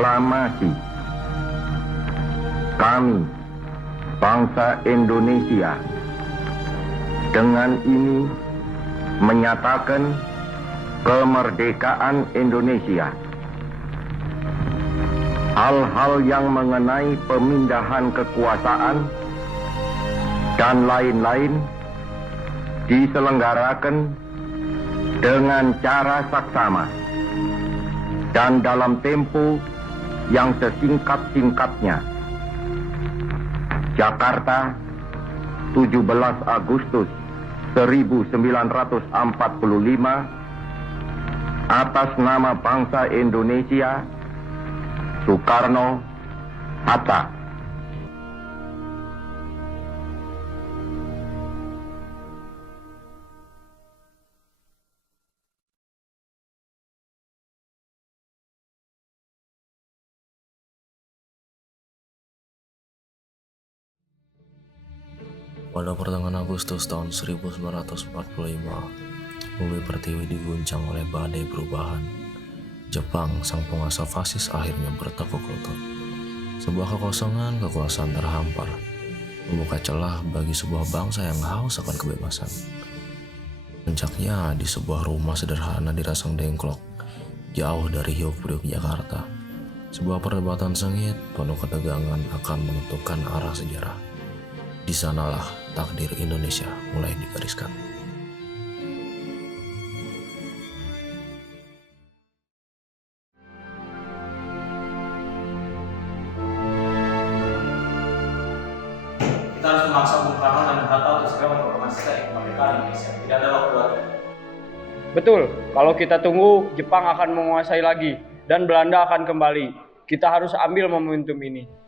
Proklamasi. Kami, bangsa Indonesia, dengan ini menyatakan kemerdekaan Indonesia. Hal-hal yang mengenai pemindahan kekuasaan dan lain-lain diselenggarakan dengan cara saksama dan dalam tempo yang sesingkat-singkatnya. Jakarta, 17 Agustus 1945, atas nama bangsa Indonesia, Soekarno Hatta. Pada pertengahan Agustus tahun 1945, bumi pertiwi diguncang oleh badai perubahan. Jepang, sang penguasa fasis, akhirnya bertekuk lutut. Sebuah kekosongan kekuasaan terhampar, membuka celah bagi sebuah bangsa yang haus akan kebebasan. Puncaknya di sebuah rumah sederhana di Rasang Dengklok, jauh dari hiuk-pikuk Jakarta. Sebuah perdebatan sengit penuh ketegangan akan menentukan arah sejarah. Di sanalah takdir Indonesia mulai digariskan. Kita harus memaksa Bung Karno dan Hatta untuk segera memproklamasikan kemerdekaan Indonesia. Tidak ada waktu lagi. Betul, kalau kita tunggu, Jepang akan menguasai lagi dan Belanda akan kembali. Kita harus ambil momentum ini.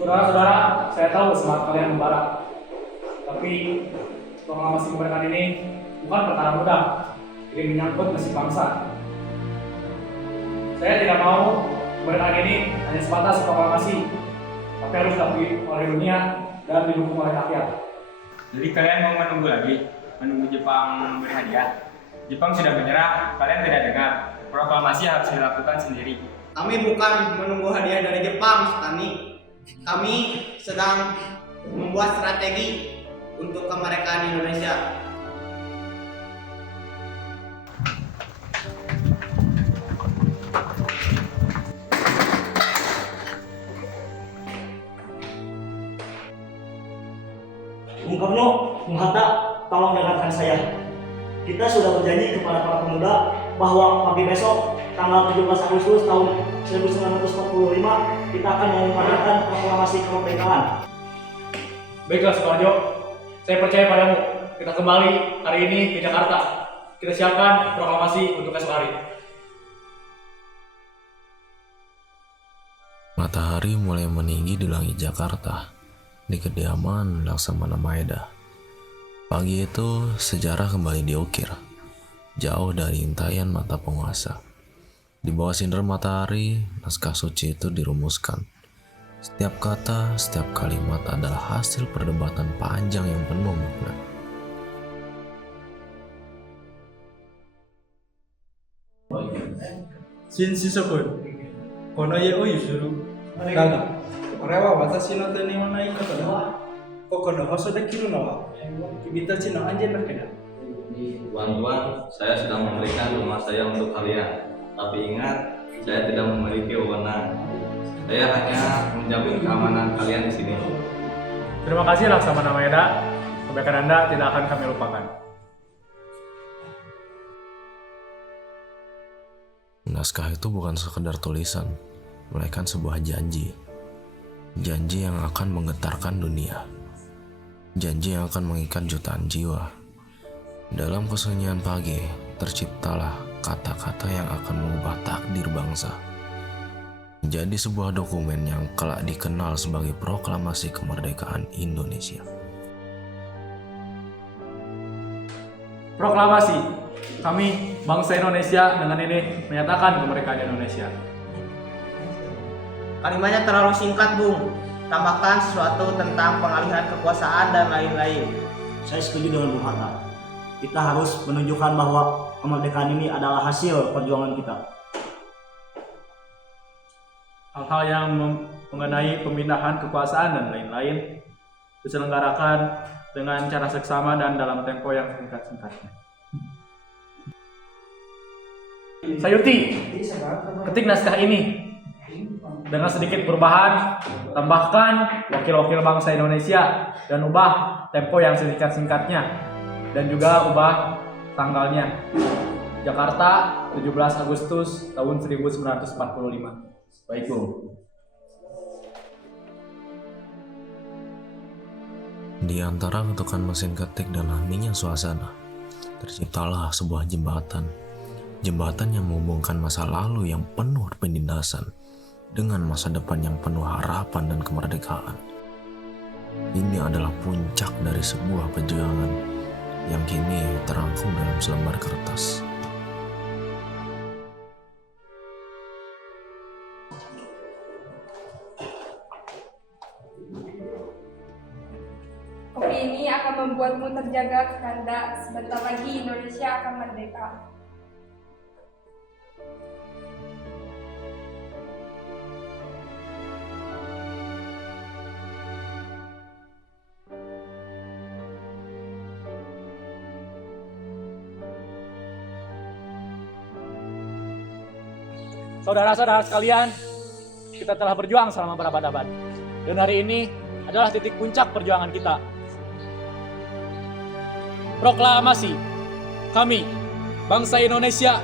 Saudara-saudara, saya tahu semangat kalian membara. Tapi proklamasi kemerdekaan ini bukan perkara mudah. Ini menyangkut nasib bangsa. Saya tidak mau kemerdekaan ini hanya sebatas proklamasi, tapi harus diakui oleh dunia dan didukung oleh rakyat. Jadi kalian mau menunggu lagi? Menunggu Jepang memberi hadiah? Jepang sudah menyerah, kalian tidak dengar. Proklamasi harus dilakukan sendiri. Kami bukan menunggu hadiah dari Jepang, Kami sedang membuat strategi untuk kemerdekaan Indonesia. Bung Karno, Bung Hatta, tolong dengarkan saya. Kita sudah berjanji kepada para pemuda bahwa pagi besok, tanggal 17 Agustus tahun 1945, kita akan mengumandangkan proklamasi kemerdekaan. Baiklah Sukarjo, saya percaya padamu. Kita kembali hari ini ke Jakarta. Kita siapkan proklamasi untuk esok hari. Matahari mulai meninggi di langit Jakarta, di kediaman Laksamana Maeda. Pagi itu, sejarah kembali diukir, jauh dari intaian mata penguasa. Di bawah sinar matahari, naskah suci itu dirumuskan. Setiap kata, setiap kalimat adalah hasil perdebatan panjang yang penuh makna. Shinshishoku, kono ie o yuzuru. Daga, kore wa watashi no te ni wa nai koto da. Koko no hoso dekiru no wa kimi tachi no anjen da keda. Tuan-tuan, saya sedang memberikan rumah saya untuk kalian. Tapi ingat, saya tidak memiliki wewenang. Saya hanya menjamin keamanan kalian di sini. Terima kasih Laksamana Maeda. Kebaikan Anda tidak akan kami lupakan. Naskah itu bukan sekedar tulisan, melainkan sebuah janji. Janji yang akan menggetarkan dunia. Janji yang akan mengikat jutaan jiwa. Dalam kesunyian pagi, terciptalah kata-kata yang akan mengubah takdir bangsa. Menjadi sebuah dokumen yang kelak dikenal sebagai Proklamasi Kemerdekaan Indonesia. Proklamasi. Kami, bangsa Indonesia, dengan ini menyatakan kemerdekaan Indonesia. Kalimatnya terlalu singkat, Bung. Tambahkan sesuatu tentang pengalihan kekuasaan dan lain-lain. Saya setuju dengan Bung Hatta. Kita harus menunjukkan bahwa kemerdekaan ini adalah hasil perjuangan kita. Hal-hal yang mengenai pemindahan kekuasaan dan lain-lain diselenggarakan dengan cara seksama dan dalam tempo yang singkat-singkatnya. Sayuti, ketik naskah ini. Dengan sedikit perubahan, tambahkan wakil-wakil bangsa Indonesia dan ubah tempo yang singkat-singkatnya dan juga ubah tanggalnya. Jakarta, 17 Agustus tahun 1945. Baik, Bu. Di antara ketukan mesin ketik dan heningnya suasana, terciptalah sebuah jembatan. Jembatan yang menghubungkan masa lalu yang penuh penindasan dengan masa depan yang penuh harapan dan kemerdekaan. Ini adalah puncak dari sebuah perjuangan yang kini terangkum dalam selembar kertas. Kopi ini akan membuatmu terjaga karena sebentar lagi Indonesia akan merdeka. Saudara-saudara sekalian, kita telah berjuang selama berabad-abad. Dan hari ini adalah titik puncak perjuangan kita. Proklamasi, kami, bangsa Indonesia,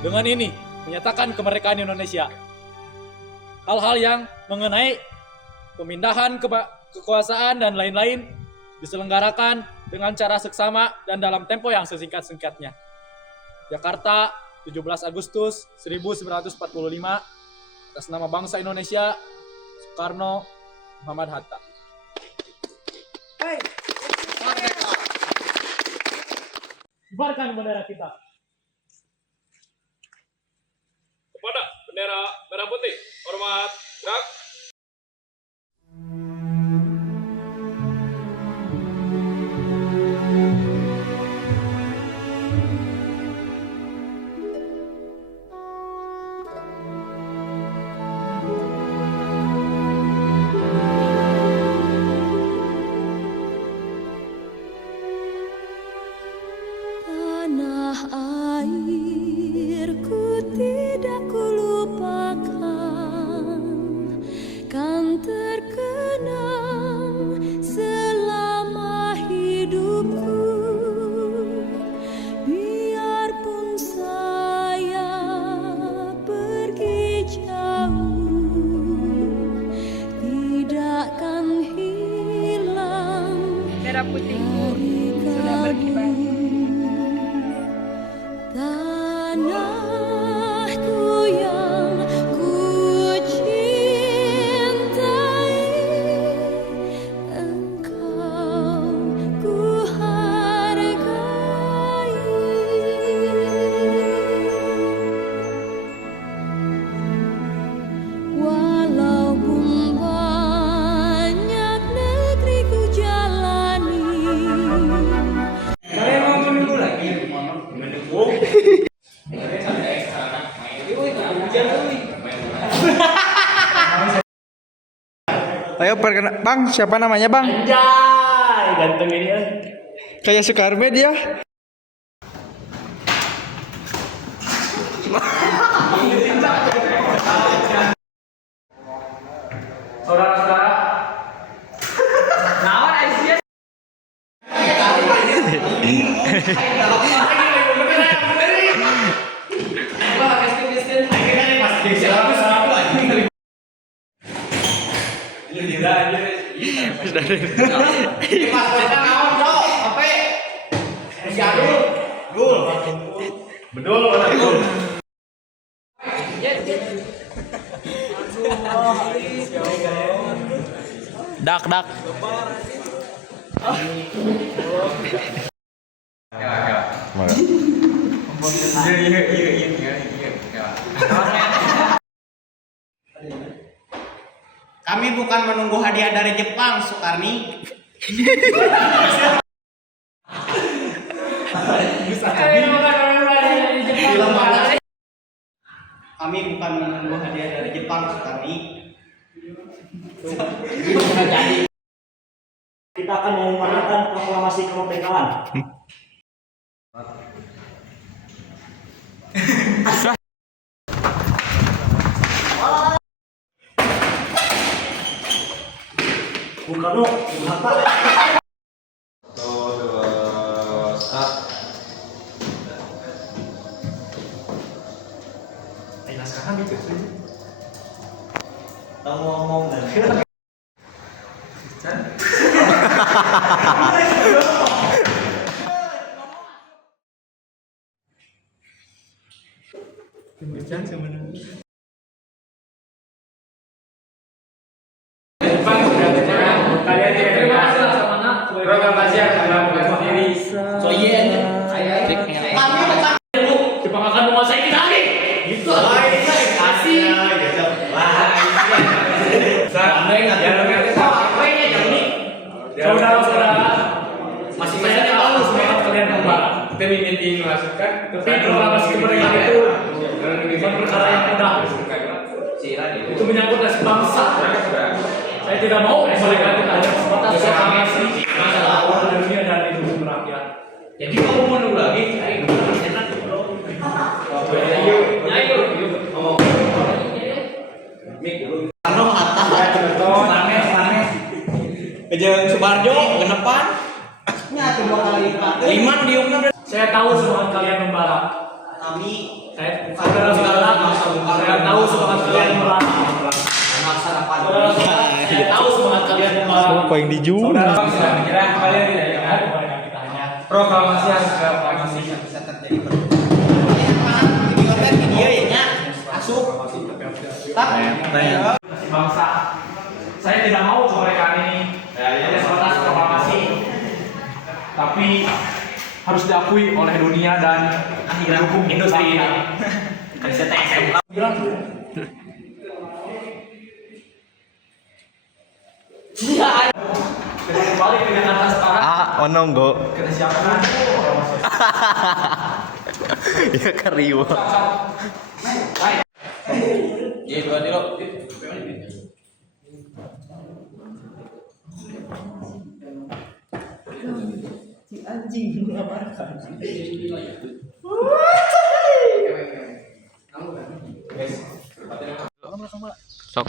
dengan ini menyatakan kemerdekaan Indonesia. Hal-hal yang mengenai pemindahan kekuasaan dan lain-lain diselenggarakan dengan cara seksama dan dalam tempo yang sesingkat-singkatnya. Jakarta, 17 Agustus 1945, atas nama bangsa Indonesia, Soekarno, Muhammad Hatta. Merdeka! Kibarkan bendera kita. Kepada bendera merah putih, hormat, gerak. Merah putihmu sudah berkibar. Tanahku yang ku cintai, engkau ku hargai. Walaupun banyak negeri ku jalani. Kalian mau menunggu lagi? Menunggu? Ayo perkenal, Bang, siapa namanya, Bang? Anjay, ganteng ini ya. Kayak Soekarno dia. Saudara-saudara, nawan Aisyah. Dak. Kami bukan menunggu hadiah dari Jepang, Soekarni. Kami bukan menunggu hadiah dari Jepang, Sutani. Kita akan mengumandangkan proklamasi kemerdekaan. Bung Karno, Bung Hatta. Sekarang gitu. Tahu ngomong dan Kalian tidak terima proklamasi yang melakukan sendiri. So iya, kami bukan. Jepang akan menguasai kita lagi. Gitu. Kasih. Saudara-saudara, masing-masing tahu semangat kalian membara. Kita ingin melaksanakan Tapi proklamasi kemerdekaan itu bukan perkara yang mudah. Itu menyangkut nasib bangsa. Saya tidak mau mereka kita hanya sebatas proklamasi masalah awal dunia dan hidup rakyat. Jadi kamu menunggu lagi? Karno Hatta. Jeung Subarjo genepan. Nya 2 kali liman diungna. Saya tahu semangat kalian membara. Kami Saudara-saudara, saya tahu semangat kalian membara. Saudara-saudara, saya tahu semangat kalian membara. Kok yang dijual? Saudara sudah menyerah, kalian tidak ingat. Proklamasi harus proklamasi. bisa terjadi video ya nya. Asup. Bangsa, saya tidak mau kemerdekaan ini hanya sebatas proklamasi, tapi harus diakui oleh dunia dan hukum industri ini. Kembali ke Jakarta sekarang. Ononggo. Kita siapkan. Ya kariwa. Iya, berarti lo. Sok.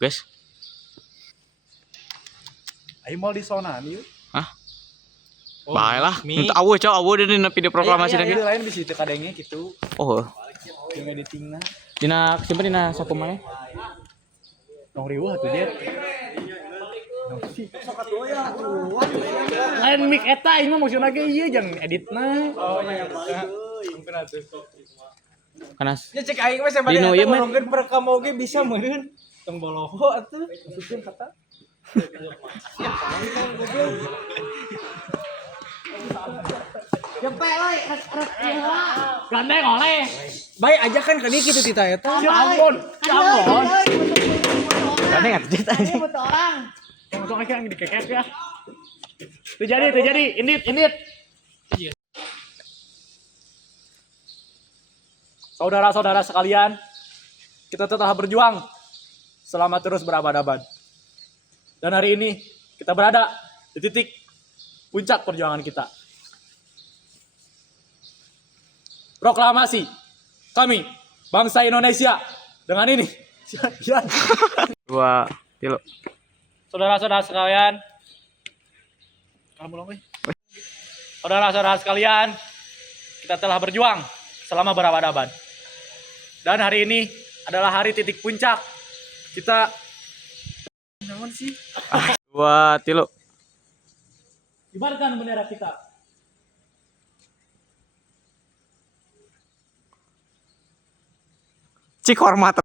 Guys. Ayo mau di sono yuk. Hah? Baiklah. Untuk awu cok, awu di video proklamasi lagi. Itu lain bisa kadangnya gitu. Oh. Yang editingna. Dina simpen dina saku mana? Nong riwah tuh Jet. Lain mic eta ieu mah maksudna ge ieu jeung editna. Oh iya. Mungkin atuh. Kanas. Ya cek aing mah sabari Dino ieu mah mungkin perekam oge bisa meureun. Tong boloho atuh. Masukeun kata. Jempe euy, gandeng oleh. Baik aja kan kali kitu tita eta. Ya ampun. Ya ampun. Gandeng atuh aja. orang. Tong aja yang dikekek ya. Tuh jadi, indit. Saudara-saudara sekalian, kita telah berjuang selama terus berabad-abad. Dan hari ini kita berada di titik puncak perjuangan kita. Proklamasi kami bangsa Indonesia dengan ini. Dua, tilu. Saudara-saudara sekalian, saudara-saudara sekalian, kita telah berjuang selama berabad-abad. Dan hari ini adalah hari titik puncak kita. Naon sih? Dua, tilu. Kibarkan bendera kita. Cik hormat.